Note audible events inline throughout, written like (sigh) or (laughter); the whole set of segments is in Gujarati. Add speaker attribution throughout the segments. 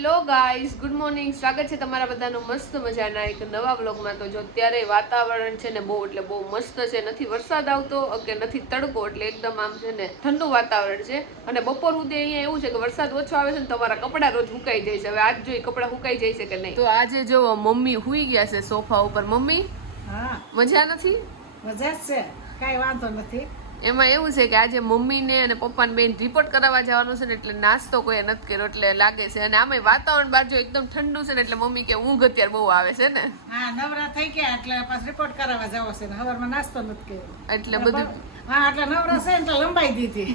Speaker 1: હેલો ગાઈઝ ગુડ મોર્નિંગ સ્વાગત છે તમારા બધાનું મસ્ત મજાના એક નવા બ્લોગમાં તો જો અત્યારે વાતાવરણ છે ને બહુ એટલે બહુ મસ્ત છે. નથી વરસાદ આવતો કે નથી તડકો એટલે એકદમ આમ છે ને ઠંડુ વાતાવરણ છે. અને બપોર સુધી અહીંયા એવું છે કે વરસાદ ઓછો આવે છે ને તમારા કપડાં રોજ હુકાઈ જાય છે. હવે આજ જોઈ કપડાં હુકાઈ જાય છે કે નહીં? તો આજે જો મમ્મી હુઈ ગયા છે સોફા ઉપર. મમ્મી
Speaker 2: હા.
Speaker 1: મજા નથી?
Speaker 2: મજા છે. કાંઈ વાંધો નથી.
Speaker 1: એમાં એવું છે કે આજે મમ્મીને અને પપ્પાને બેન રિપોર્ટ કરાવવા જવાનું છે ને એટલે નાસ્તો કોઈ નથી કર્યો એટલે લાગે છે. અને આમાં વાતાવરણ બાજુ એકદમ ઠંડુ છે ને એટલે મમ્મી કે ઊંઘ અત્યારે બહુ આવે છે ને.
Speaker 2: હા નવરા થઈ ગયા એટલે પાછ રિપોર્ટ કરાવવા જવો છે ને. હવારમાં નાસ્તો નથી કર્યો.
Speaker 1: એટલે બધું
Speaker 2: હા એટલે નવરા છે એટલે લંબાઈ દીધી.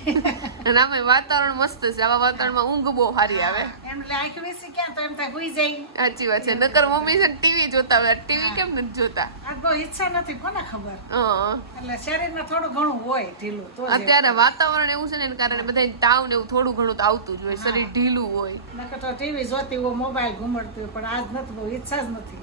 Speaker 1: અને આમાં વાતાવરણ મસ્ત છે. આવા વાતાવરણમાં ઊંઘ બહુ સારી આવે. સાચી વાત છે. નકર મમ્મી છે ટીવી જોતા હોય. ટીવી કેમ નથી જોતા?
Speaker 2: ઈચ્છા નથી કોને ખબર? એટલે શરીરમાં થોડું ઘણું હોય ઢીલું તો
Speaker 1: અત્યારે વાતાવરણ એવું છે ને એના કારણે બધા તાવ ને એવું થોડું ઘણું તો આવતું જ હોય શરીર ઢીલું હોય.
Speaker 2: નકર તો ટીવી જોતી હોય મોબાઈલ ઘુમડતી હોય પણ આજ નથી બહુ ઈચ્છા જ નથી.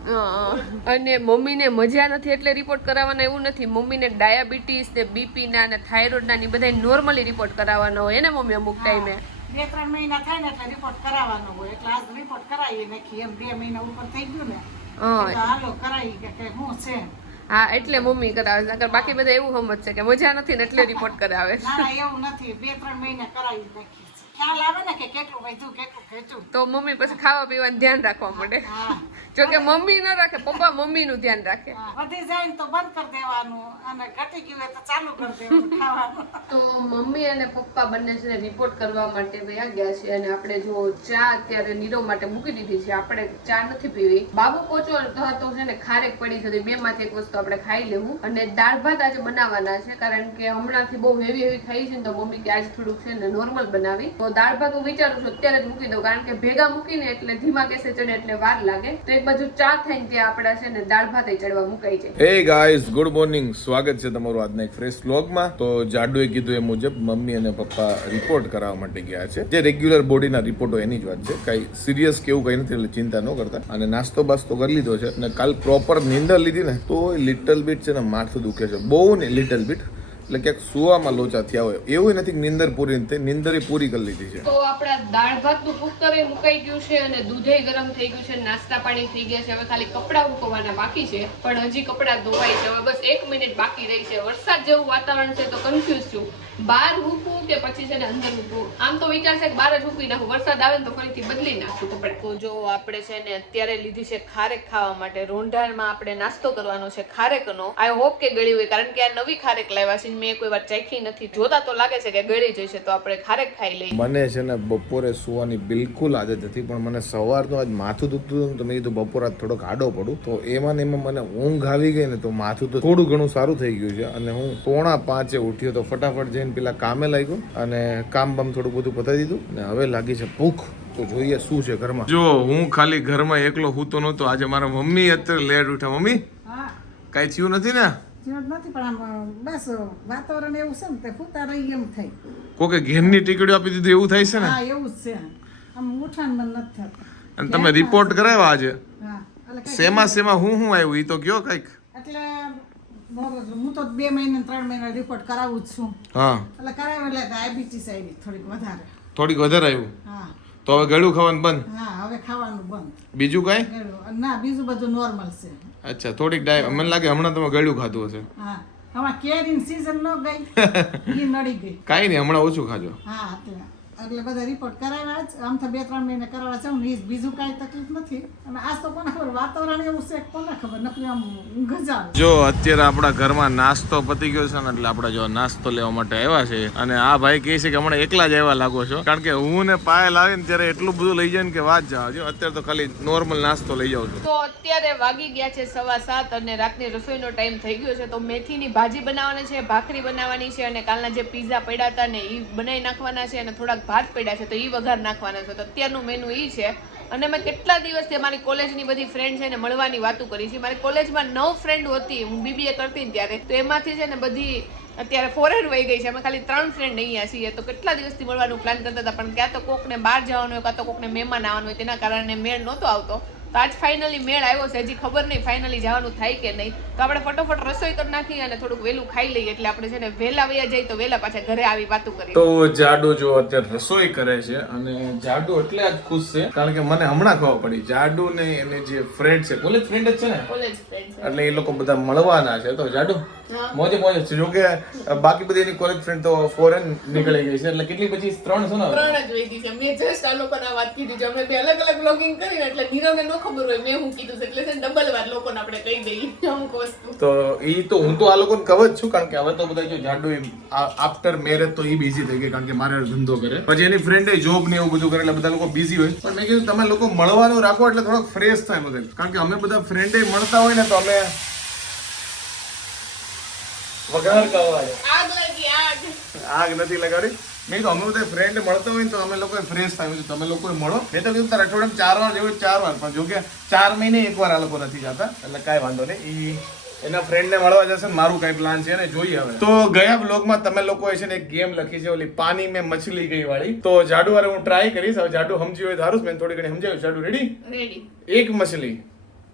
Speaker 1: અને મમ્મીને મજા નથી એટલે રિપોર્ટ કરાવવાના એવું નથી. મમ્મીને ડાયાબિટીસ ને બીપી ના ને થાઇરોઇડ ના ને બધા નોર્મલી રિપોર્ટ કરાવવાના હોય ને મમ્મી અમુક ટાઈમે
Speaker 2: બે ત્રણ મહિના થાય ને એટલે રિપોર્ટ કરાવવાનો હોય. એટલે આજ રિપોર્ટ કરાવી નાખી. એમ બે મહિના ઉપર થઈ ગયું ને.
Speaker 1: હા.
Speaker 2: હાલો કરાવી કે હું છે.
Speaker 1: હા એટલે મમ્મી કરાવે નકર બાકી બધા એવું સમજ છે કે મજા નથી ને એટલે રિપોર્ટ કરાવે
Speaker 2: ના એવું નથી. બે ત્રણ મહિના કરાવી નાખી. ખ્યાલ આવે ને કે કેટલું વધ્યું કેટલું ઘટ્યું?
Speaker 1: તો મમ્મી પછી ખાવા પીવાનું ધ્યાન રાખવા પડે જો કે મમ્મી ન રાખે પપ્પા મમ્મી નું ધ્યાન રાખે.
Speaker 2: વધી જાય ને તો બંધ કરી દેવાનું અને ઘટી ગયું તો ચાલુ કરી દેવાનું ખાવાનું.
Speaker 1: તો મમ્મી અને પપ્પા બંને છે રિપોર્ટ કરવા માટે વયા ગયા છે અને આપણે જો ચા અત્યારે નીરવ માટે મૂકી દીધી છે. આપણે ચા નથી પીવી. બાબુ પોચો હતો છે ને ખારેક પડી જતી બે માંથી એક વસ્તુ આપણે ખાઈ લેવું. અને દાળ ભાત આજે બનાવવાના છે કારણ કે હમણાંથી બહુ હેવી હેવી ખાઈ છે ને તો મમ્મી કે આજે થોડુંક છે ને નોર્મલ બનાવી. તો દાળ ભાત હું વિચારું છું, અત્યારે જ મૂકી દઉં, કારણ કે ભેગા મૂકીને એટલે ધીમા કેસે ચડે એટલે વાર લાગે. તો એક બાજુ ચા થઈને ત્યાં આપણા છે ને દાળ ભાત ચડવા મુકાઈ છે
Speaker 3: હે ગાઈઝ ગુડ મોર્નિંગ સ્વાગત છે તમારું આજના એક ફ્રેશ વ્લોગમાં તો જાડુએ કીધું એ મુજબ, મમ્મી અને પપ્પા રિપોર્ટ કરાવવા માટે ગયા છે. જે રેગ્યુલર બોડીના રિપોર્ટો એની જ વાત છે. કઈ સિરિયસ કેવું કઈ નથી, એટલે ચિંતા ન કરતા. અને નાસ્તો બાસ્તો કરી લીધો છે. અને કાલ પ્રોપર નીંદર લીધી ને તો લિટલ બીટ છે ને માથું દુખે છે. બહુ ને લિટલ બીટ એટલે ક્યાંક સુવામાં લોચા થયા હોય. એવું નથી નીંદર પૂરી થઈ, નીંદર પૂરી કરી લીધી છે.
Speaker 1: તો આપણા દાળ ભાતનું કુકર એ મુકાઈ ગયું છે અને દૂધે ગરમ થઈ ગયું છે નાસ્તા પાણી થઈ ગયા છે. હવે ખાલી કપડાં મૂકવાના બાકી છે. પણ હજી કપડાં ધોવાય છે. હવે બસ એક મિનિટ બાકી રહી છે. વરસાદ જેવું વાતાવરણ છે તો કન્ફ્યુઝ છું. બહાર મૂકવું કે પછી છે ને અંદર મૂકવું આમ તો વિચાર છે કે બહાર જ મૂકી નાખું. વરસાદ આવે ને તો ફરીથી બદલી નાખું કપડાં. તો જો આપણે છે ને અત્યારે લીધી છે ખારેક ખાવા માટે રોંઢાણમાં આપણે નાસ્તો કરવાનો છે ખારેકનો. આઈ હોપ કે ગળી હોય કારણ કે આ નવી ખારેક લાવ્યા છે મેં કોઈ વાર ચાખી નથી. જોતા તો લાગે છે કે ગળી જશે તો આપણે ખારેક ખાઈ લઈએ.
Speaker 3: મને છે ને બપોરે સુવાની બિલકુલ આદત નથી પણ મને સવારનું આજ માથું દુખતું હતું ને તો મેં કીધું બપોર આજ થોડોક આડો પડું. તો એમાં ને એમાં મને ઊંઘ આવી ગઈ ને તો માથું તો થોડું ઘણું સારું થઈ ગયું છે. અને હું પોણા પાંચે ઉઠ્યો તો ફટાફટ જઈને પેલા કામે લાગ્યો અને કામ બામ થોડું બધું પતાવી દીધું અને હવે લાગી છે ભૂખ. તો જોઈએ શું છે ઘરમાં. જો હું ખાલી ઘરમાં એકલો હું તો નહોતો. આજે મારા મમ્મી અત્યારે લેટ ઉઠ્યા. મમ્મી
Speaker 2: કઈ
Speaker 3: કાંઈ થયું નથી ને?
Speaker 2: જીવન નથી પણ આમ બસ વાતાવરણ એવું છે ને તે ફૂતા રહી એમ થઈ.
Speaker 3: કોકે ઘેરની ટીકડીઓ આપી દીધી એવું થાય છે ને?
Speaker 2: એવું જ છે. આમ ઉઠાણ મન નથી થતું.
Speaker 3: અને તમે રિપોર્ટ કરાવ્યા આજે?
Speaker 2: સેમા એટલે કઈ
Speaker 3: શેમાં શેમાં હું હું આવ્યું? એ તો કયો કંઈક?
Speaker 2: એટલે હું તો બે મહિના ત્રણ મહિના રિપોર્ટ કરાવું જ છું.
Speaker 3: હા.
Speaker 2: એટલે કરાવ્યું એટલે ડાયાબિટીસ આવી થોડીક વધારે.
Speaker 3: થોડીક વધારે આવ્યું?
Speaker 2: હા.
Speaker 3: તો હવે ગળ્યું ખાવાનું બંધ?
Speaker 2: હા હવે ખાવાનું બંધ.
Speaker 3: બીજું કાંઈ.
Speaker 2: ના બીજું બધું નોર્મલ છે.
Speaker 3: અચ્છા થોડીક ડાય મને લાગે હમણાં તમે ગળ્યું ખાધું હશે.
Speaker 2: હા. હમણાં કેરીની સીઝન ન ગઈ. (laughs) એ નડી ગઈ.
Speaker 3: કાંઈ નહીં હમણાં ઓછું ખાજો.
Speaker 2: હા એટલે બધા રિપોર્ટ કરાવ્યા જ. આમ તો બે ત્રણ મહિને કરાવવા જાઉં ને બીજું કાંઈ તકલીફ નથી. અને આજ તો કોને ખબર વાતાવરણ એવું છે કોને ખબર? નકરી આમ ગજા જો
Speaker 3: અત્યારે આપણા ઘરમાં નાસ્તો પતી ગયો છે ને એટલે આપણે જો નાસ્તો લેવા માટે આવ્યા છે. અને આ ભાઈ કહે છે કે હમણાં એકલા જ આવ્યા લાગો છો. કારણ કે હું ને પાયલ આવે ને ત્યારે એટલું બધું લઈ જાય ને કે વાત જાવ. જો અત્યારે તો ખાલી નોર્મલ નાસ્તો લઈ જાઉં છું.
Speaker 1: તો અત્યારે વાગી ગયા છે સવા સાત અને રાતની રસોઈનો ટાઈમ થઈ ગયો છે. તો મેથીની ભાજી બનાવવાની છે ભાખરી બનાવવાની છે અને કાલના જે પીઝા પડ્યા હતા ને એ બનાવી નાખવાના છે અને થોડાક ભાત પડ્યા છે, તો એ વઘાર નાખવાના છે. તો અત્યારનું મેનુ એ છે. અને મેં કેટલા દિવસથી મારી કોલેજની બધી ફ્રેન્ડ છે ને મળવાની વાતો કરી છે. મારી કોલેજમાં નવ ફ્રેન્ડ હતી, હું બીબીએ કરતી ત્યારે. તો એમાંથી છે ને બધી અત્યારે ફોરેન વહી ગઈ છે. અમે ખાલી ત્રણ ફ્રેન્ડ અહીંયા છીએ. તો કેટલા દિવસથી મળવાનું પ્લાન કરતા હતા? પણ ક્યાં તો કોકને બહાર જવાનું હોય કાં તો કોકને મહેમાન આવવાનું હોય, તેના કારણે મેળ નહોતો આવતો. તો આજ ફાઇનલી મેળ આવ્યો છે. હજી ખબર નહીં ફાઇનલી જવાનું થાય કે નહીં. તો તો આપણે ફટોફટ રસોઈ કરી નાખી અને થોડુંક વહેલું ખાઈ લઈએ. એટલે આપણે છે ને વહેલા વયા જઈએ તો વહેલા પાછા ઘરે આવી વાતું કરીએ.
Speaker 3: તો જાડુ જો અત્યારે રસોઈ કરે છે અને જાડુ એટલે જ ખુશ છે કારણ કે મને હમણાં ખબર પડી જાડુ ને એને જે ફ્રેન્ડ છે કોલેજ ફ્રેન્ડ જ છે ને?
Speaker 1: કોલેજ ફ્રેન્ડ
Speaker 3: એટલે એ લોકો બધા મળવાના છે. તો જાડુ મોજે મોજે છે. જો કે બાકી બધી એની કોલેજ ફ્રેન્ડ તો ફોરેન નીકળી ગઈ છે. એટલે કેટલી પછી ત્રણ છે
Speaker 1: ત્રણ જ વહી છે. મેં જસ્ટ આ લોકોના વાત કીધી છે. અમે બે અલગ અલગ બ્લોગિંગ કરીને એટલે નીરવને ન ખબર હોય મેં હું કીધું છે. એટલે છે ડબલ વાર લોકોને આપણે કહી દઈએ. અમુક
Speaker 3: તો ઈ તો હું તો આ લોકોને કહું જ છું કારણ કે હવે તો બધા જો જાડુ આફ્ટર મેરેજ તો ઈ બિઝી થઈ ગઈ કારણ કે મારે ધંધો કરે. પછી એની ફ્રેન્ડે જોબ ને એવું બધું કરે એટલે બધા લોકો બિઝી હોય. પણ મેં કીધું તમે લોકો મળવાનું રાખો એટલે થોડોક ફ્રેશ થાય મગજ કારણ કે અમે બધા ફ્રેન્ડે મળતા હોય ને તો અમે વઘાર કરવા
Speaker 1: આગ
Speaker 3: નથી લગાડી. મેં તો અમે બધા ફ્રેન્ડ મળતા હોય તો અમે લોકો ફ્રેશ થાય. છે તમે લોકો મળો. મેં તો કીધું તારા અઠવાડિયામાં ચાર વાર જેવું ચાર વાર. પણ જો કે ચાર મહિને એક વાર આ લોકો નથી જતા એટલે કાંઈ વાંધો નહીં. ઈ એના ફ્રેન્ડને મળવા જશે ને મારું કઈ પ્લાન છે ને જોઈએ હવે તો ગયા બ્લોગમાં તમે લોકોએ છે ને એક ગેમ લખી છે ઓલી પાણી મેં મછલી ગઈ વાળી તો જાડુ વારે હું ટ્રાય કરીશ હવે જાડુ સમજી હોય ધારું મેં થોડી ઘણી સમજાવ્યું જાડુ રેડી
Speaker 1: રેડી
Speaker 3: એક મછલી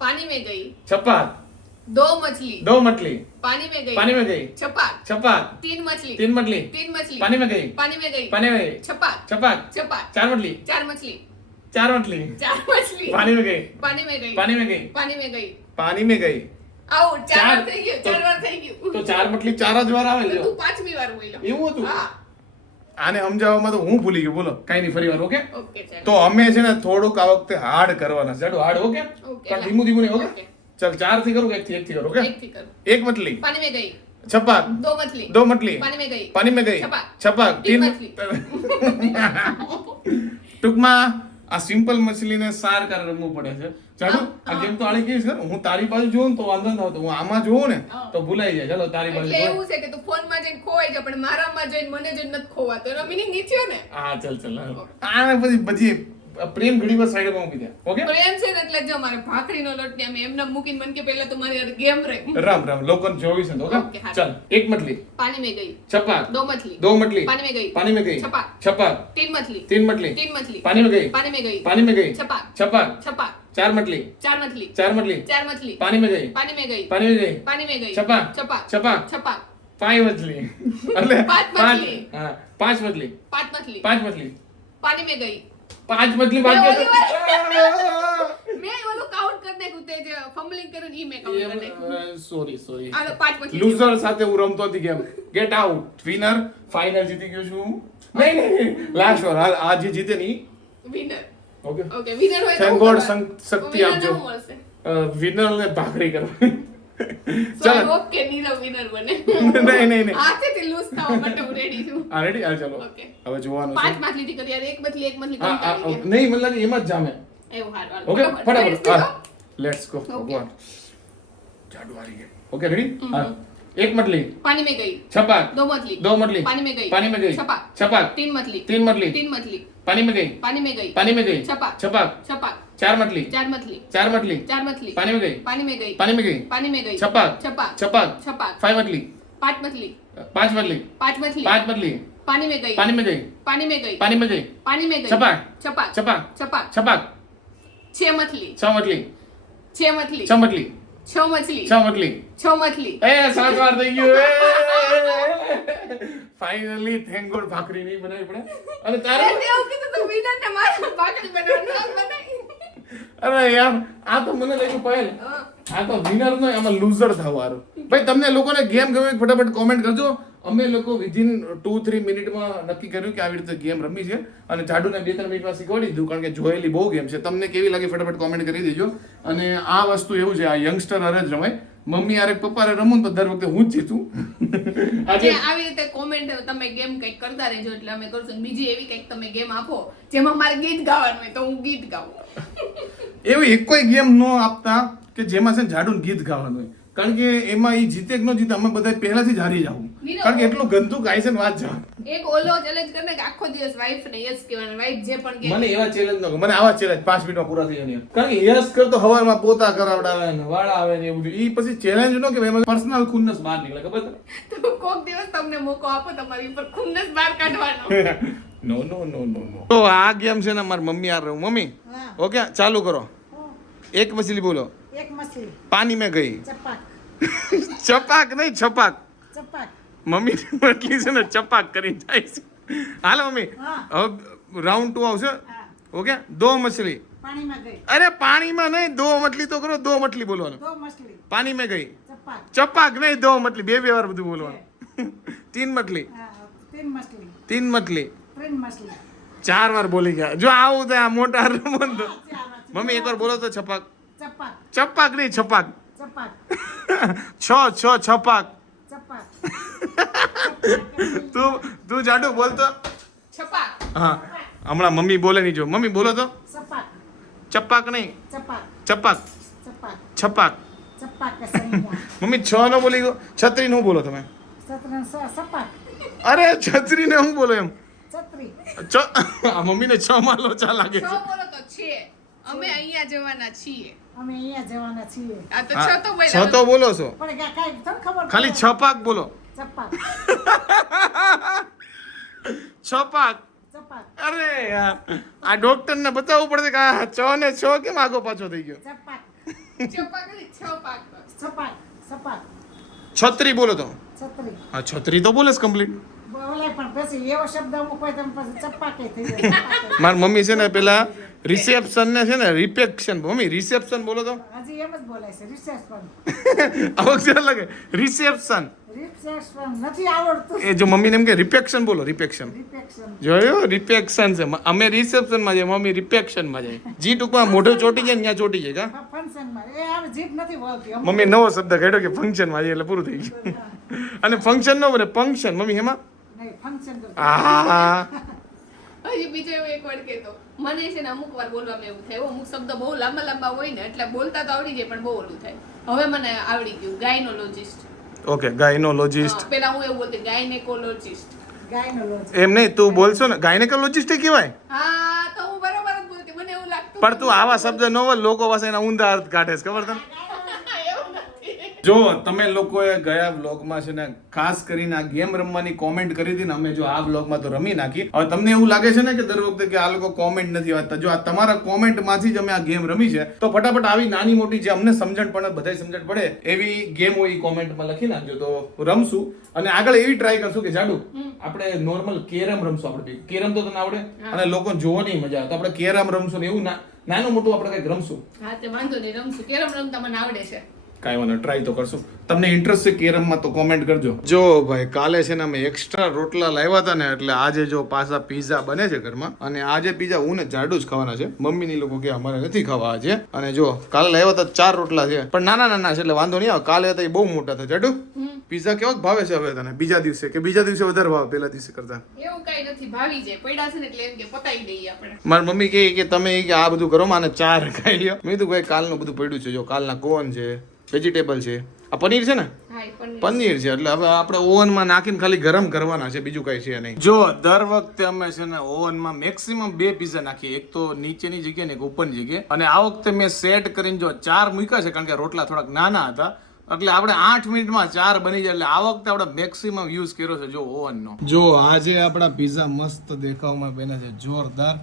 Speaker 1: પાણી મેં ગઈ
Speaker 3: છપ્પા
Speaker 1: दो मछली
Speaker 3: दो मछली
Speaker 1: पानी में गई
Speaker 3: पानी में गई
Speaker 1: छपाक
Speaker 3: छपाक
Speaker 1: तीन मछली
Speaker 3: तीन मछली
Speaker 1: तीन मछली
Speaker 3: पानी में गई
Speaker 1: पानी में गई
Speaker 3: पानी में गई
Speaker 1: छपाक
Speaker 3: छपाक
Speaker 1: छपाक
Speaker 3: चार मछली
Speaker 1: चार मछली
Speaker 3: चार मछली
Speaker 1: चार मछली
Speaker 3: पानी में गई
Speaker 1: पानी में गई
Speaker 3: पानी में गई
Speaker 1: पानी में गई
Speaker 3: पानी में गई
Speaker 1: આઉટ ચાર
Speaker 3: ચાર.
Speaker 1: વાર થઈ ગયું ચાર વાર થઈ ગયું
Speaker 3: તો ચાર મતલી ચાર જ વાર આવે
Speaker 1: તો
Speaker 3: છે
Speaker 1: તું પાંચમી વાર બોલ્યો
Speaker 3: એવું હતું
Speaker 1: હા
Speaker 3: આને સમજાવવામાં તો હું ભૂલી ગયો બોલો કઈ નહીં ફરી વાર ઓકે
Speaker 1: ઓકે ચાલો
Speaker 3: તો અમે છે ને થોડુંક આ વખતે હાર્ડ કરવાના છે જાડુ હાર્ડ ઓકે
Speaker 1: ઓકે,
Speaker 3: પણ ધીમું ધીમું નહીં ઓકે
Speaker 1: ઓકે.
Speaker 3: ચાલ ચાર થી કરું કે એક થી એક થી કરું ઓકે
Speaker 1: એક થી કર
Speaker 3: એક મતલી
Speaker 1: पानी में गई
Speaker 3: છપાક
Speaker 1: दो मछली
Speaker 3: દો મતલી
Speaker 1: पानी में गई
Speaker 3: પાણી में ગઈ
Speaker 1: છપાક.
Speaker 3: છપાક
Speaker 1: तीन
Speaker 3: તીન
Speaker 1: मछली
Speaker 3: ટૂંકમાં આ સિમ્પલ મછલીને સાર કર રમવું પડે છે. ચાલો આ ગેમ તો આડી કહીશ ને હું તારી બાજુ જોઉં તો વાંધો ન આવતો. હું આમાં જોઉં ને તો ભૂલાઈ જાય. ચાલો તારી બાજુ
Speaker 1: એવું છે કે તું ફોનમાં જઈને ખોવાઈ જા પણ મારામાં જઈને મને જઈને નથી ખોવાતો. એનો મિનિંગ ઈ થયો ને.
Speaker 3: હા ચલ ચલ. આ પછી પછી પ્રેમ ઘડી વાર સાઈડમાં મૂકી દે ઓકે
Speaker 1: તો એમ છે ને એટલે જો મારે ભાખરીનો લોટ ને અમે એમને મૂકીને મને કે પહેલા તો મારી હારે ગેમ રહી
Speaker 3: રામ રામ લોકોને જોવીશ ને ઓકે
Speaker 1: ઓકે, હા.
Speaker 3: ચાલ એક મછલી
Speaker 1: पानी में गई
Speaker 3: छपाक
Speaker 1: दो मछली
Speaker 3: दो मछली
Speaker 1: पानी में गई
Speaker 3: पानी में गई
Speaker 1: छपाक
Speaker 3: छपाक
Speaker 1: तीन मछली
Speaker 3: तीन मछली
Speaker 1: तीन मछली
Speaker 3: पानी में गई
Speaker 1: पानी में गई
Speaker 3: पानी में गई
Speaker 1: छपाक
Speaker 3: छपाक
Speaker 1: छपाक
Speaker 3: चार मछली
Speaker 1: चार मछली
Speaker 3: चार मछली
Speaker 1: चार मछली
Speaker 3: पानी में गई
Speaker 1: पानी में गई
Speaker 3: पानी में गई
Speaker 1: पानी में गई
Speaker 3: छपाक
Speaker 1: छपाक
Speaker 3: छपाक
Speaker 1: छपाक
Speaker 3: પાંચ મછલી એટલે
Speaker 1: પાંચ
Speaker 3: પાંચ
Speaker 1: મછલી.
Speaker 3: હા પાંચ મછલી
Speaker 1: पांच मछली
Speaker 3: પાંચ મછલી
Speaker 1: पानी में गई
Speaker 3: પાંચ
Speaker 1: મજલી
Speaker 3: બાકી (laughs)
Speaker 1: મેં ઓલું કાઉન્ટ કરી નાખ્યું તે જે ફમ્બલિંગ કર્યું ઈ મેં કાઉન્ટ કરી નાખ્યું.
Speaker 3: સોરી સોરી
Speaker 1: આલો પાંચ મજલી
Speaker 3: લૂઝર સાથે હું રમતો હતી game get out winner final જીતી ગયો છું નહીં નહીં લાસ્ટ ઓર આ જે જીતે ની
Speaker 1: વિનર
Speaker 3: ઓકે
Speaker 1: ઓકે વિનર હોય થેન્ક
Speaker 3: ગોડ શક્તિ આપજો. વિનર ને ભાખરી કરવાની (laughs) ચાલો
Speaker 1: ઓકે નીરવ વિનર બને
Speaker 3: નહીં (laughs) નહીં નહીં
Speaker 1: હાથેથી લૂઝ થવા માટે હું રેડી છું
Speaker 3: આ રેડી હાલ ચાલો
Speaker 1: Okay.
Speaker 3: હવે જોવાનું છે
Speaker 1: પાંચ માછલી થી કરી યાર એક મછલી એક મછલી
Speaker 3: હા
Speaker 1: કંટાળી
Speaker 3: હા
Speaker 1: ગયા.
Speaker 3: નહીં મતલબ એમાં જ જામે
Speaker 1: એવું હારું હારું.
Speaker 3: ઓકે
Speaker 1: બરાબર.
Speaker 3: ફટાફટ
Speaker 1: Let's
Speaker 3: હા
Speaker 1: go.
Speaker 3: Let's go
Speaker 1: Okay.
Speaker 3: ભગવાન જાડુ હારી ગઈ ઓકે રેડી હા એક મછલી
Speaker 1: पानी में गई
Speaker 3: छपाक
Speaker 1: दो मछली
Speaker 3: दो मछली
Speaker 1: पानी में गई
Speaker 3: पानी में गई
Speaker 1: छपाक
Speaker 3: छपाक
Speaker 1: तीन मछली
Speaker 3: तीन मछली
Speaker 1: तीन मछली
Speaker 3: पानी में गई
Speaker 1: पानी में गई
Speaker 3: पानी में गई
Speaker 1: छपाक
Speaker 3: छपाक
Speaker 1: छपाक
Speaker 3: चार मछली
Speaker 1: चार मछली
Speaker 3: चार मछली
Speaker 1: चार मछली
Speaker 3: पानी में गई
Speaker 1: पानी में गई
Speaker 3: पानी में गई
Speaker 1: पानी में गई
Speaker 3: छपाक
Speaker 1: छपाक
Speaker 3: छपाक
Speaker 1: छपाक
Speaker 3: फाइव मछली
Speaker 1: पांच मछली
Speaker 3: पांच मछली
Speaker 1: पांच मछली
Speaker 3: पांच मछली
Speaker 1: पानी में गई
Speaker 3: पानी में गई
Speaker 1: पानी में गई
Speaker 3: पानी में गई
Speaker 1: पानी में गई
Speaker 3: छपाक
Speaker 1: छपाक
Speaker 3: छपाक
Speaker 1: छपाक
Speaker 3: छपाक
Speaker 1: छह मछली
Speaker 3: छह मछली
Speaker 1: छह मछली
Speaker 3: छह मछली
Speaker 1: छह मछली
Speaker 3: छह मछली
Speaker 1: छह मछली
Speaker 3: એ સાત વાર થઈ ગયું ફાઇનલી થેન્ક ગોડ ભાખરી નહીં બનાવી પડે અને તારે
Speaker 1: એટલે એવું કીધું તું winner ને મારે ભાખરી બનાવવાની આમ બનાવી.
Speaker 3: અરે યાર, આ તો મને લાગ્યું
Speaker 1: પહેલ.
Speaker 3: આ તો વિનર નો આમાં લૂઝર થવાનો ભાઈ, તમને લોકોને ગેમ ગમે ફટાફટ કોમેન્ટ કરજો. અમે લોકો વિધિન ટુ થ્રી મિનિટમાં નક્કી કર્યું કે આવી રીતે ગેમ રમી છે. અને જાડુને બે, ત્રણ મિનિટમાં શીખવાડી દીધું, કારણ કે જોયેલી બહુ ગેમ છે. તમને કેવી લાગે ફટાફટ કોમેન્ટ કરી દેજો. અને આ વસ્તુ એવું છે, આ યંગસ્ટર હારે જ રમાય. મમ્મી અરે પપ્પા હારે રમું તો દર વખતે હું જ જીતું. (laughs) આજે
Speaker 1: આવી રીતે કોમેન્ટ તમે ગેમ કંઈક કરતા રહેજો એટલે અમે કરશું. બીજી એવી કંઈક તમે ગેમ આપો જેમાં મારે ગીત ગાવાનું હોય તો હું ગીત ગાઉં.
Speaker 3: એવી એક કોઈ ગેમ ન આપતા કે જેમાં છે જાડું ગીત ગાવાનું હોય. કારણ કે એમાં એ જીતે કે ન જીતે અમે બધા પહેલાથી જ હારી જાવું કારણ કે એટલું ગંદુ કાયસન વાત છે
Speaker 1: એક ઓલો ચેલેન્જ કરને કે આખો દિવસ વાઈફ ને યસ કહેવાનું વાઈફ જે પણ કે
Speaker 3: મને એવા ચેલેન્જ નો મને આવા ચેલેન્જ 5 મિનિટમાં પૂરા થઈ જવાની કારણ કે યસ કરતો હવારમાં પોતા કરાવડાવે ને વાળા આવે ને એવું ઈ પછી ચેલેન્જ નો કે એમાં પર્સનલ ખુન્નસ બહાર નીકળે ખબર
Speaker 1: તો કોક દિવસ તમને મોકો આપો તમારી ઉપર ખુન્નસ બહાર કાઢવાનો.
Speaker 3: નો નો નો નો નો તો આ ગેમ છે ને મારી મમ્મી આ રહું મમ્મી ઓકે ચાલુ કરો. એક મછલી બોલો.
Speaker 2: એક મછલી.
Speaker 3: પાણી મેં ગઈ.
Speaker 2: ચપાટ.
Speaker 3: ચપાક નહીં છપાક. મમ્મી મટલી છે ને ચપાક કરી જાય છે. હાલો મમ્મી હવે રાઉન્ડ ટુ આવશે. ઓકે? દો મછલી. અરે પાણીમાં નહીં દો મટલી તો કરો દો મટલી બોલવાનું. પાણી મેં ગઈ.
Speaker 2: ચપાક.
Speaker 3: નહીં દો મટલી બે બે વાર બધું બોલવાનું. (laughs) તીન મટલી
Speaker 2: તીન મછલી.
Speaker 3: તીન મટલી
Speaker 2: મછલી.
Speaker 3: ચાર વાર બોલી ગયા. જો આવું તો આ મોટા રમત મમ્મી એક વાર બોલો તો છપાક
Speaker 2: ચપાક
Speaker 3: નહીં છપાક. છ છ છપાક તું તું જાડુ બોલતો હા હમણાં મમ્મી બોલે નહીં જો મમ્મી બોલો તો
Speaker 2: ચપાક
Speaker 3: નહીં
Speaker 2: ચપાક
Speaker 3: છપાક મમ્મી છ નો બોલી ગયો છત્રી નું બોલો તમે અરે છત્રી ને હું બોલો એમ આ મમ્મીને છ માં લોચા લાગે
Speaker 1: છે અમે અહીંયા જવાના છીએ.
Speaker 2: અમે અહીંયા જવાના છીએ.
Speaker 1: આ તો છ તો બોલો
Speaker 3: છ તો બોલો છો.
Speaker 2: પણ કા- કાંઈ તમને ખબર
Speaker 3: ખાલી? છપાક બોલો. છપાક (laughs)
Speaker 2: ચપાક.
Speaker 3: અરે યાર. આ ડોક્ટર ને બતાવવું પડશે કે આ છ ને છ કેમ આગો પાછો થઈ ગયો?
Speaker 1: છપાક (laughs) છપાક
Speaker 3: છત્રી બોલો તો હા છત્રી તો બોલે કમ્પ્લીટ
Speaker 2: બોલે પણ પછી એવો શબ્દ અમુક હોય તમે પછી ચપાકે થઈ જાય. ચપાકે.
Speaker 3: મારી મમ્મી છે ને પેલા રિસેપ્શન ને છે ને રિપેક્શન મમ્મી રિસેપ્શન બોલો તો.
Speaker 2: હજી એમ જ બોલાય છે (laughs) રિસેપ્શન
Speaker 3: છે લાગે. રિસેપ્શન
Speaker 2: રિસેપ્શન નથી આવડતું.
Speaker 3: એ જો મમ્મીને એમ કે રિપેક્શન બોલો રિપેક્શન જોયો? રિપેક્શન છે. અમે રિસેપ્શનમાં જઈએ મમ્મી રિપેક્શનમાં જાય જી ટૂંકમાં મોઢું ચોટી જાય ને ત્યાં ચોટી જાય કા?
Speaker 2: ફંક્શનમાં એ આમ જીભ નથી બોલતી
Speaker 3: મમ્મી નવો શબ્દ કાઢ્યો કે ફંક્શનમાં જઈએ એટલે પૂરું થઈ ગયું. (laughs) અને ફંક્શન નો બોલે ફંક્શન મમ્મી હેમાં?
Speaker 2: નહીં ફંક્શન
Speaker 3: આ
Speaker 1: હજી બીજો એવો એક વાર કહેતો. મને છે ને અમુક વાર બોલવામાં એવું થાય. અમુક શબ્દ બહુ લાંબા લાંબા હોય ને એટલે બોલતા તો આવડી જાય પણ બહુ ઓલું થાય. હવે મને આવડી ગયું ગાયનોલોજિસ્ટ.
Speaker 3: ઓકે ગાયનોલોજિસ્ટ.
Speaker 1: પેલા હું એવું બોલતી ગાયનેકોલોજિસ્ટ.
Speaker 2: ગાયનોલોજી
Speaker 3: એમ નહીં તું બોલશો ને ગાયનેકોલોજિસ્ટ કહેવાય?
Speaker 1: હા તો હું બરોબર જ બોલતી મને એવું લાગતું
Speaker 3: પણ તું આવા શબ્દ ન બોલ લોકો પાસે એના ઊંધા અર્થ કાઢે છે ખબર તને?
Speaker 1: એવું
Speaker 3: જો તમે લોકોએ ગયા વ્લોગમાં છે ને ખાસ કરીને આ ગેમ રમવાની કોમેન્ટ કરી હતી ને અમે જો આ વ્લોગમાં તો રમી નાખી. હવે તમને એવું લાગે છે ને કે દર વખતે કે આ લોકો કોમેન્ટ નથી વાંચતા. જો આ તમારા કોમેન્ટમાંથી જ અમે આ ગેમ રમી છે તો ફટાફટ આવી નાની મોટી જે અમને સમજણ પડે બધાય સમજણ પડે એવી ગેમ હોય એ કોમેન્ટમાં લખી નાખજો. તો રમશું. અને આગળ એવી ટ્રાય કરશું કે જાડુ આપણે નોર્મલ કેરમ રમશું આપણે. કેરમ તો તને આવડે? અને લોકો જોવાની મજા આવે. તો આપણે કેરમ રમશું ને એવું નાનું મોટું આપણે કંઈક રમશું.
Speaker 1: હા તે વાંધો નહીં રમશું. કેરમ રમતા મને આવડે છે.
Speaker 3: કાંઈ વાંધો ટ્રાય તો કરશું. તમને ઇન્ટરેસ્ટ છે કેરમમાં તો કોમેન્ટ કરજો. જો ભાઈ કાલે છે ને અમે એક્સ્ટ્રા રોટલા લાવ્યા હતા ને એટલે આજે જો પાછા પીઝા બને છે ઘરમાં અને આજે પીઝા હું ને જાડુ જ ખાવાના છે. મમ્મીની લોકો કે અમારે નથી ખાવા આજે. અને જો કાલે લાવ્યા હતા ચાર રોટલા છે. પણ નાના નાના છે એટલે વાંધો નહીં આવે. કાલે હતા એ બહુ મોટા હતા જાડુ? પીઝા કેવો ભાવે છે હવે તને? બીજા દિવસે કે બીજા દિવસે વધારે ભાવે પેલા દિવસે કરતા?
Speaker 1: એવું કઈ નથી ભાવી જાય. પડ્યા છે ને એટલે એમ કે પતાવી દઈએ આપણે.
Speaker 3: મારી મમ્મી કહે કે તમે કે આ બધું કરો માને ચાર ખાઈ લ્યો. મેં કીધું ભાઈ કાલનું બધું પડ્યું છે. જો કાલના કોન છે? વેજીટેબલ છે. આ પનીર છે ને? પનીર. છે એટલે હવે આપણે ઓવનમાં નાખીને ખાલી ગરમ કરવાના છે બીજું કઈ છે નહીં. જો દર વખતે અમે છે ને ઓવનમાં મેક્સિમમ બે પીઝા નાખીએ. એક તો નીચેની જગ્યાએ ને એક ઉપરની જગ્યાએ અને આ વખતે મેં સેટ કરીને જો ચાર મૂક્યા છે કારણ કે રોટલા થોડાક નાના હતા. એટલે આપણે આઠ મિનિટમાં ચાર બની જાય એટલે આ વખતે આપણે મેક્સિમમ યુઝ કર્યો છે જો ઓવનનો. જો આજે આપણા પીઝા મસ્ત દેખાવમાં બને છે જોરદાર.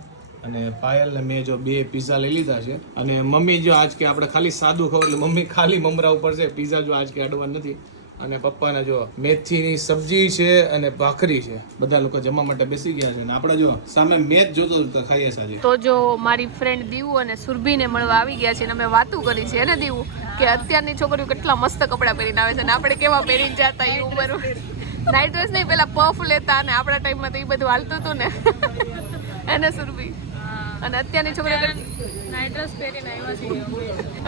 Speaker 3: અને પાયલ ને મેં જો બે પીઝા લઈ લીધા છે. અને મમ્મી જો આજ કે આપણે ખાલી સાદું ખાવું એટલે મમ્મી ખાલી મમરા ઉપર છે. પીઝા જો આજ કે અડવા નથી. અને પપ્પાને જો મેથીની સબ્જી છે અને ભાખરી છે. બધા લોકો જમવા માટે બેસી ગયા છે. અને આપણે જો સામે મેચ જોતો તો ખાઈએ સાજી.
Speaker 1: તો જો મારી ફ્રેન્ડ દીવું અને સુરભીને મળવા આવી ગયા છે અને અમે વાતું કરી છે ને દીવું? કે અત્યારની છોકરીઓ કેટલા મસ્ત કપડાં પહેરીને આવે છે અને આપણે કેવા પહેરીને જતા એ ઉંમર? નાઇટ ડ્રેસ નહીં, પેલા પફ લેતા અને આપણા ટાઈમમાં તો એ બધું હાલતું હતું ને. (laughs) એને સુરભી. અને અત્યારની છોકરીઓ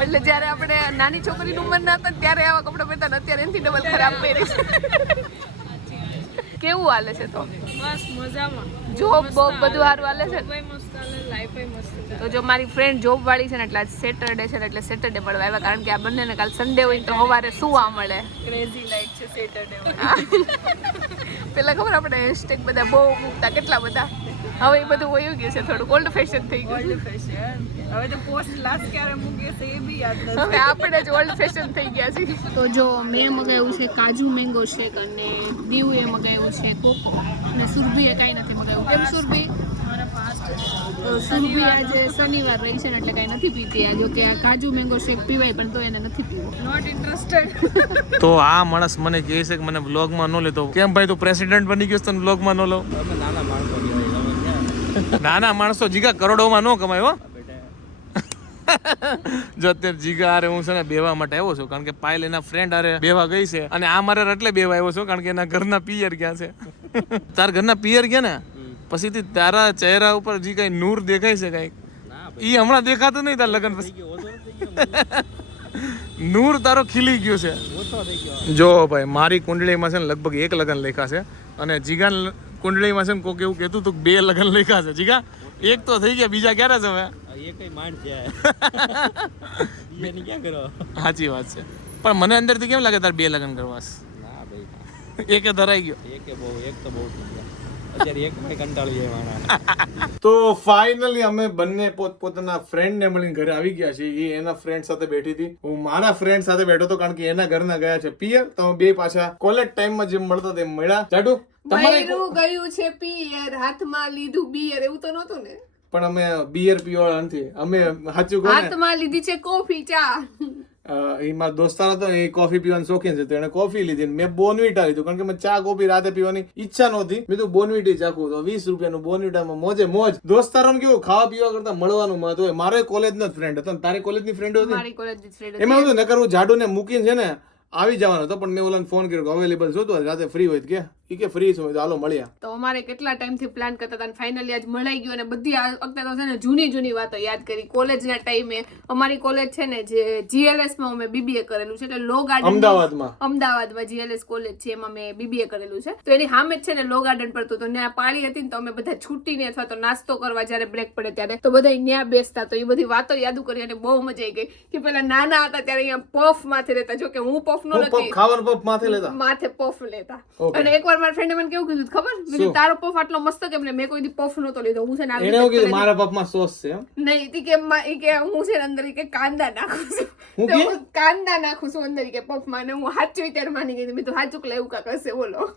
Speaker 1: એટલે જ્યારે આપણે નાની છોકરીની ઉંમર ના હતા ત્યારે આવા કપડાં પહેરતા અત્યારે એનાથી ડબલ ખરાબ પહેરી છે. કેવું હાલે છે તો?
Speaker 4: બસ મજામાં.
Speaker 1: જોબ બોબ બધું સારું હાલે છે તો જો મારી ફ્રેન્ડ જોબ વાળી છે ને એટલે આજ સેટરડે છે એટલે સેટરડે મળવા આવ્યા. કારણ કે આ બંનેને કાલ સન્ડે હોય તો સવારે સુવા મળે?
Speaker 4: ક્રેઝી લાઈફ છે સેટરડે (laughs)
Speaker 1: પેલા ખબર આપણે હેશટેગ બધા બહુ મૂકતા કેટલા બધા? હવે એ બધું વયું ગયું છે થોડું ઓલ્ડ ફેશન થઈ ગયું
Speaker 4: ઓલ્ડ ફેશન હવે તો પોસ્ટ લાસ્ટ ક્યારે મૂકીએ છે એ બી યાદ નથી.
Speaker 1: હવે આપણે જ ઓલ્ડ ફેશન થઈ ગયા છે તો જો મેં મગાવ્યું છે કાજુ મેંગો શેક અને દીવુએ મગાવ્યું છે કોકો. અને સુરભીએ કાંઈ નથી મગાવ્યું. કેમ સુરભી? સુરભી આજે શનિવાર રહી છે ને એટલે કાંઈ નથી પીતી આ. જો કે આ કાજુ મેંગો શેક પીવાય પણ તો એને નથી પીવો.
Speaker 4: નોટ ઇન્ટરેસ્ટેડ
Speaker 5: તો આ માણસ મને કહે છે કે મને બ્લોગમાં ન લેતો કેમ ભાઈ તું પ્રેસિડેન્ટ બની ગયો છે તને બ્લોગમાં ન લો? નાના માણસો જીગા કરોડોમાં ન કમાયો જો અત્યારે જીગા હારે હું છે ને બેવા માટે આવ્યો છું કારણ કે પાયલ એના ફ્રેન્ડ હારે બેવા ગઈ છે અને આ મારે એટલે બેવા આવ્યો છું કારણ કે એના ઘરના પિયર ક્યાં છે. તાર ઘરના પિયર ગયા ને પછીથી તારા ચહેરા ઉપર જે કઈ નૂર દેખાય છે કંઈક ઈ હમણાં દેખાતું નહીં તાર લગ્ન પછી. નૂર તારો ખીલી ગયો છે. જો ભાઈ મારી કુંડળીમાં છે ને લગભગ એક લગન લેખા છે અને જીગા કુંડળીમાં છે ને કોક એવું કહેતું હતું બે લગન લખ્યા છે. જીગા એક તો થઈ ગયા બીજા ક્યારે છે હવે? (laughs) સાચી વાત છે. પણ મને અંદરથી કેમ લાગે તાર બે લગન કરવા છે? એકે ધરાઈ ગયો.
Speaker 3: તો ફાઇનલી (laughs) અમે બંને પોતપોતાના ફ્રેન્ડ ને મળીને ઘરે આવી ગયા છે એ એના ફ્રેન્ડ સાથે બેઠી હતી. હું મારા ફ્રેન્ડ સાથે બેઠો હતો કારણ કે એના ઘરના ગયા છે પિયર. તો બે પાછા કોલેજ ટાઈમમાં જેમ મળતા તેમ મળ્યા. જાડુ? તમારે
Speaker 1: ગયું છે પિયર હાથમાં લીધું બિયર એવું તો નહોતું ને?
Speaker 3: પણ અમે બિયર પીવાળા નથી. અમે સાચું કહું
Speaker 1: હાથમાં લીધી છે કોફી ચા.
Speaker 3: એમાં દોસ્તાર હતો એ કોફી પીવાનું શોખીન છે તો એને કોફી લીધી મેં બોનવીટા લીધું કારણ કે મેં ચા કોફી રાતે પીવાની ઈચ્છા નહોતી. મેં તો બોનવીટી ચાખું તો વીસ રૂપિયાનું બોનવીટામાં મોજે મોજ. દોસ્તારોને કેવું ખાવા પીવા કરતા મળવાનું મહત્વ હોય. મારો કોલેજનો જ ફ્રેન્ડ હતો ને તારી કોલેજની ફ્રેન્ડ હતી
Speaker 1: મારી કોલેજ ફ્રેન્ડ
Speaker 3: એમાં હતું. નકર હું જાડુને મૂકીને છે ને આવી જવાનો હતો પણ મેં ઓલાને ફોન કર્યો કે અવેલેબલ છો તો રાતે ફ્રી હોય કે. કે ફ્રી છું. તો હાલો મળ્યા
Speaker 1: તો અમારે કેટલા ટાઈમથી પ્લાન કરતા હતા ફાઇનલી આજ મળાઈ ગયું અને બધી વખતે તો છે ને જૂની જૂની વાતો યાદ કરી. કોલેજના ટાઈમે અમારી કોલેજ છે ને જે જીએલએસમાં અમે બીબીએ કરેલું છે એટલે લો ગાર્ડન
Speaker 3: અમદાવાદમાં.
Speaker 1: અમદાવાદમાં જીએલએસ કોલેજ છે એમાં મેં બીબીએ કરેલું છે. તો એની સામે જ છે ને લો ગાર્ડન પડતું તો ત્યાં પાળી હતી ને તો અમે બધા છૂટીને અથવા તો નાસ્તો કરવા જ્યારે બ્રેક પડે ત્યારે તો બધા ત્યાં બેસતા. તો એ બધી વાતો યાદ કરી અને બહુ મજા આવી ગઈ કે પેલા નાના હતા ત્યારે અહીંયા પફ માથે રહેતા. જો કે હું પફ નો નથી
Speaker 3: ખાવાનું પફ માથે લેતા.
Speaker 1: માથે પફ લેતા. અને એકવાર મારા ફ્રેન્ડે મને કેવું કીધું ખબર? મેં કીધું, તારો પફ આટલો મસ્ત કેમ ને મેં કોઈ દી પફ નતો લીધો. હું છે ને
Speaker 3: એને એવું કીધું મારા પફમાં સોસ છે
Speaker 1: નહીં તી કે મા- કે હું છે ને અંદર કે કાંદા નાખું છું.
Speaker 3: હું કે?
Speaker 1: કાંદા નાખું છું અંદર કે પફમાં ને હું સાચું ત્યારે માની ગઈ મેં તો સાચું કે એવું કાંક હશે બોલો.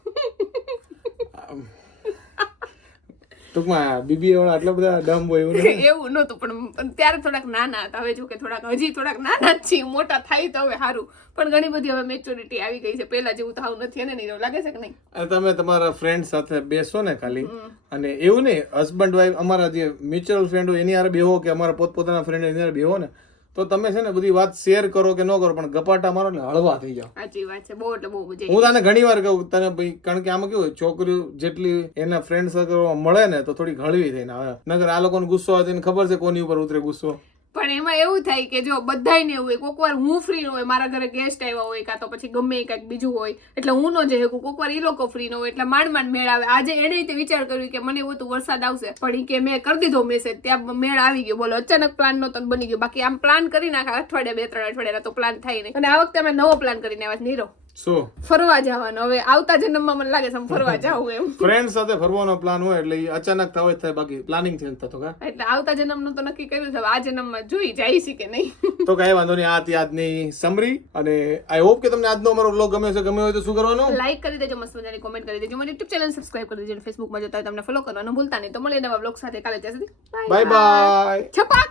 Speaker 3: ટૂંકમાં બીબી વાળા આટલા બધા ડમ હોય એવું (laughs)
Speaker 1: એવું નહોતું પણ ત્યારે થોડાક નાના હતા. હવે જો કે થોડાક હજી થોડાક નાના જ છીએ. મોટા થાય તો હવે સારું. પણ ઘણી બધી હવે મેચ્યોરિટી આવી ગઈ છે. પહેલા જેવું થાવ નથી ને નહીં લાગે છે કે નહીં?
Speaker 3: તમે તમારા ફ્રેન્ડ સાથે બેસો ને ખાલી. અને એવું નહીં હસબન્ડ વાઈફ અમારા જે મ્યુચ્યુઅલ ફ્રેન્ડ હોય એની હારે બેહો કે અમારા પોતપોતાના ફ્રેન્ડ એની હારે બેહો ને. તો તમે છે ને બધી વાત શેર કરો કે ન કરો પણ ગપાટા મારો એટલે હળવા થઈ જાઓ.
Speaker 1: સાચી વાત છે બહુ એટલે બહુ મજા
Speaker 3: હું તને ઘણી વાર કહું તને ભાઈ કારણ કે આમાં કેવું હોય, છોકરીઓ જેટલી એના ફ્રેન્ડ સર્કલમાં મળે ને તો થોડી હળવી થઈને આવે. નગર આ લોકોને ગુસ્સો આવે તેને ખબર છે કોની ઉપર ઉતરે ગુસ્સો.
Speaker 1: પણ એમાં એવું થાય કે જો બધાયને એવું હોય કોક વાર હું ફ્રી હોય મારા ઘરે ગેસ્ટ આવ્યા હોય કાં તો પછી ગમે કાંઈક બીજું હોય એટલે હું ન જઈ શકું. કોક વાર એ લોકો ફ્રી ન હોય એટલે માંડ માંડ મેળ આવે. આજે એને રીતે વિચાર કર્યો કે મને એવું તો વરસાદ આવશે પણ કે મેં કરી દીધો મેસેજ ત્યાં મેળ આવી ગયો. બોલો અચાનક પ્લાન નતો ને બની ગયો. બાકી આમ પ્લાન કરી નાખા અઠવાડિયા બે ત્રણ અઠવાડિયા તો પ્લાન થાય નહીં. અને આ વખતે અમે નવો પ્લાન કરીને આવ્યા છે, નીરો
Speaker 3: શું?
Speaker 1: ફરવા જવાનો. હવે આવતા જન્મમાં મને લાગે છે ફરવા (laughs) જાવું એમ.
Speaker 3: ફ્રેન્ડ સાથે ફરવાનો પ્લાન હોય એટલે અચાનક થવાય થાય બાકી પ્લાનિંગથી થતો કા?
Speaker 1: એટલે આવતા જન્મનું તો નક્કી કર્યું છે. આ જન્મમાં જોઈ જાય છે કે નહીં. (laughs)
Speaker 3: તો કઈ વાંધો નહીં આ યાદ આજની સમરી અને આઈ હોપ કે તમને આજનો અમારો વ્લોગ ગમ્યો છે ગમ્યો હોય તો શું કરવાનું?
Speaker 1: લાઈક કરી દેજો મસ્ત મજાની કોમેન્ટ કરી દેજો. મને YouTube ચેનલ સબસ્ક્રાઇબ કરી દેજો ફેસબુકમાં જોતા હોય તમને ફોલો કરવાનું. ભૂલતા નહીં. તો મળીએ નવા વ્લોગ સાથે. કાલે ત્યાં સુધી
Speaker 3: બાય બાય
Speaker 1: છપાક!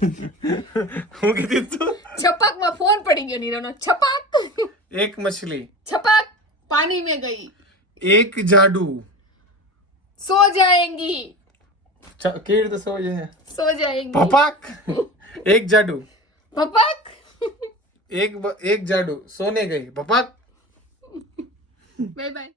Speaker 1: (laughs)
Speaker 3: હું કીધું
Speaker 1: છપાકમાં ફોન પડી ગયો નીરવનો. છપાક!
Speaker 3: एक मछली।
Speaker 1: छपक पानी में गई।
Speaker 3: एक जाडू
Speaker 1: सो जाएँगी।
Speaker 3: कीर्त तो सो जाए।
Speaker 1: सो जाएँगी।
Speaker 3: भपक। एक
Speaker 1: जाडू
Speaker 3: भपक। एक एक जाडू सोने गई। भपक।
Speaker 1: Bye bye.